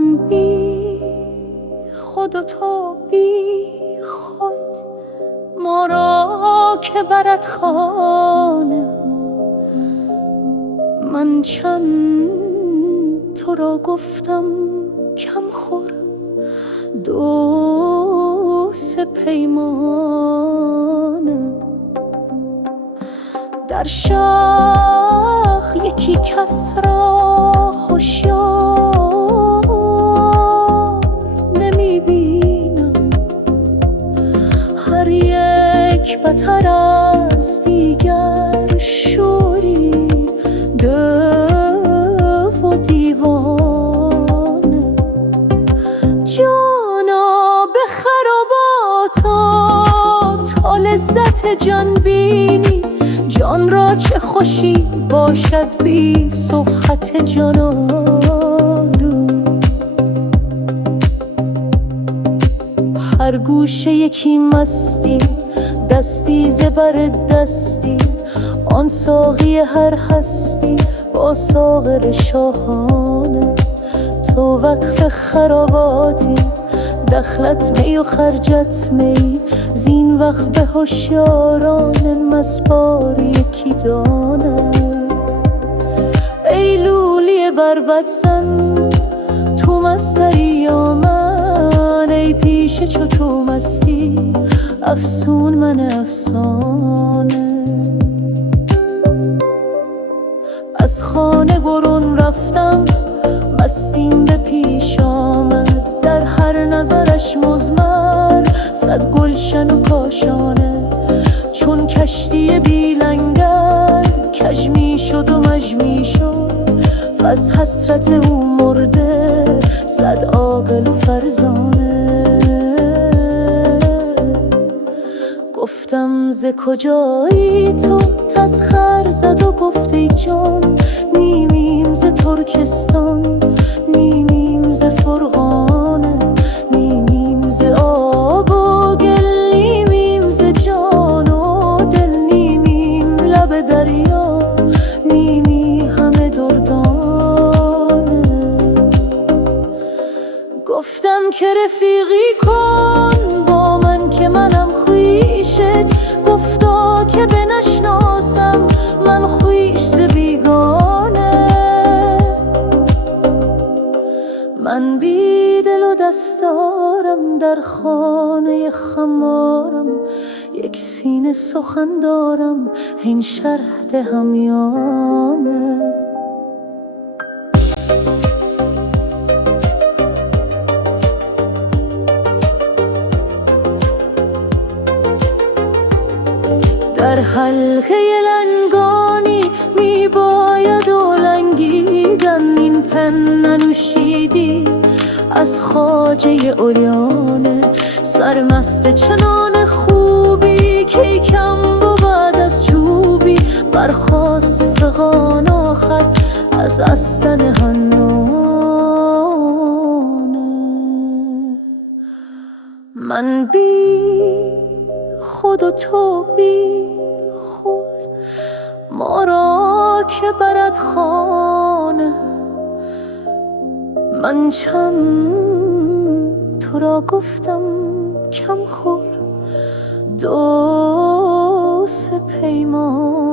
من بی خود و تو بی خود، ما را که برد خانه. من چند تو را گفتم کم خور، دو سه پیمانه. در شهر یکی کس را هوشیار نمی بینم، هر یک بتر از دیگر، شوری دو و دیوانه. جانا به خراباتات تا لذت جان بینی، جان را چه خوشی باشد بی صحبت جانان‌دو. هر گوشه یکی مستی، دستی زبر دستی، آن ساقی هر هستی با ساغر شاهانه. تو وقف خراباتی، دخلت می و خرجت می، زین وقت به هوشیاران مسپار یکی دانه. ای لولی بربط زن، تو مستری یا من؟ ای پیش چو تو مستی، افسون من افسانه. از خانه برون رفتم، مستیم به پیش آمد، در هر نظرش مضمر صد گلشن و کاشانه. چون کشتی بی لنگر کج می شد و مج می شد، از حسرت او مرده صد عاقل و فرزانه. گفتم ز کجایی تو؟ تسخر زد و گفت ای جان، نیمیم ز ترکستان، نیمیم ز فرغانه، نیمیم ز آب و گل، نیمیم ز جان و دل، نیمیم لب دریا، نیمی همه دردانه. گفتم که رفیقی کن با من که منم خویشت، گفتا که بنشناسم من خویش ز بیگانه. من بی دل و دستارم، در خانه خمارم، یک سینه سخن دارم، این شرح ده همیانه. در حلقه لنگانی می باید و لنگیدن، این پن ننوشیدی از خواجه عریانه. سرمست چنان خوبی که کم بود از چوبی، برخاست فغان آخر از استن حنانه. من بی خود و تو بی خود، ما را که برد خانه. من چند تو را گفتم کم خور، دو سه پیمان.